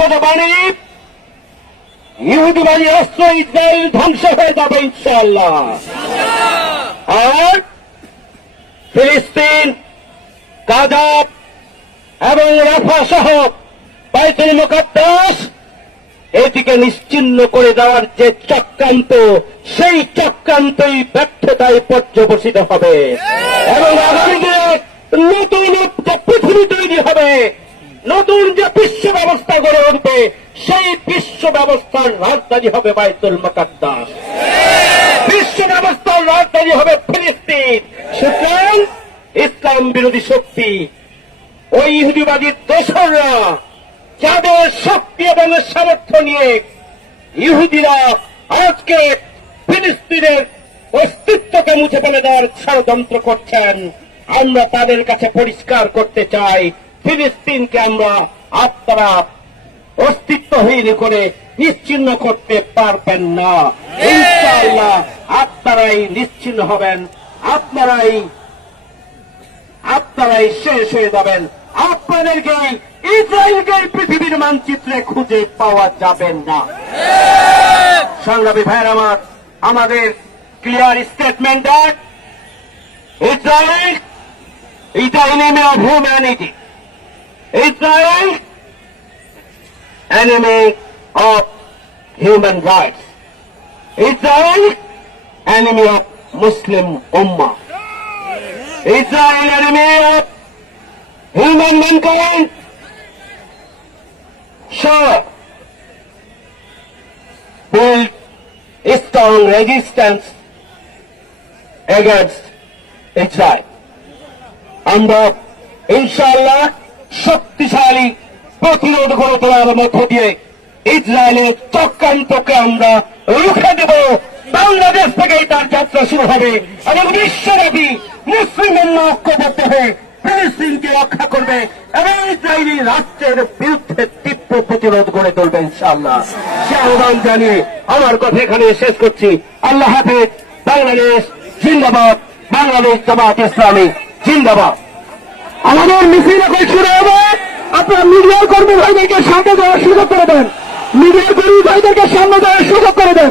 ভবিষ্যৎবাণী, ইহুদিবাদী অস্ত্র ইসরায়েল ধ্বংস হয়ে যাবে ইনশাআল্লাহ। আর ফিলিস্তিন, গাজা এবং রাফা সহ বাইতুল মুকাদ্দাস এটিকে নিশ্চিহ্ন করে দেওয়ার যে চক্রান্ত, সেই চক্রান্তই ব্যর্থতায় পর্যবসিত হবে এবং আগামী দিনে নতুন যে পৃথিবী তৈরি হবে, নতুন যে বিশ্ব ব্যবস্থা গড়ে উঠবে, সেই বিশ্ব ব্যবস্থার রাজধানী হবে বাইতুল মুকাদ্দাস, বিশ্ব ব্যবস্থার রাজধানী হবে ফিলিস্তিন। সুতরাং ইসলাম বিরোধী শক্তি, ওই ইহুদিবাদী দোসররা, যাদের শক্তি এবং সামর্থ্য নিয়ে ইহুদিরা আজকে ফিলিস্তিনের অস্তিত্বকে মুছে ফেলে দেওয়ার ষড়যন্ত্র করছেন, আমরা তাদের কাছে পরিষ্কার করতে চাই, ফিলিস্তিনকে আপনারা অস্তিত্বহীন করে নিশ্চিহ্ন করতে পারবেন না। ইনশাআল্লাহ আপনারাই নিশ্চিহ্ন হবেন, আপনারাই শেষ হয়ে যাবেন। আপনাদেরকে ইসরায়েলকে পৃথিবীর মানচিত্রে খুঁজে পাওয়া যাবে না। সংগ্রামী ভাইয়ের আমার, আমাদের clear statement that Israel is the enemy of humanity. Israel, enemy of human rights. Israel, enemy of Muslim Ummah. Israel, enemy of human mankind. Sure, build a strong resistance against Israel. আমরা ইনশাআল্লাহ শক্তিশালী প্রতিরোধ গড়ে তোলার মধ্য দিয়ে ইসরায়েলের চক্রান্তকে আমরা রুখে দেব। বাংলাদেশ থেকেই তার যাত্রা শুরু হবে এবং বিশ্বব্যাপী মুসলিম উম্মাহ ঐক্যবদ্ধ হয়ে ফিলিস্তিনকে রক্ষা করবে এবং ইসরায়েলি রাষ্ট্রের বিরুদ্ধে তীব্র প্রতিরোধ গড়ে তুলবে ইনশাআল্লাহ। সে আহ্বান জানিয়ে আমার কথা এখানে শেষ করছি। আল্লাহ হাফেজ। বাংলাদেশ জিন্দাবাদ। বাংলাদেশ জামাত ইসলামী জিন্দাবাদ। আমাদের মিছিল এখন শুরু হবে। আপনারা মিডিয়ার কর্মী ভাইদেরকে সামনে যাওয়ার সুযোগ করে দেন, মিডিয়ার কর্মী ভাইদেরকে সামনে যাওয়ার সুযোগ করে দেন।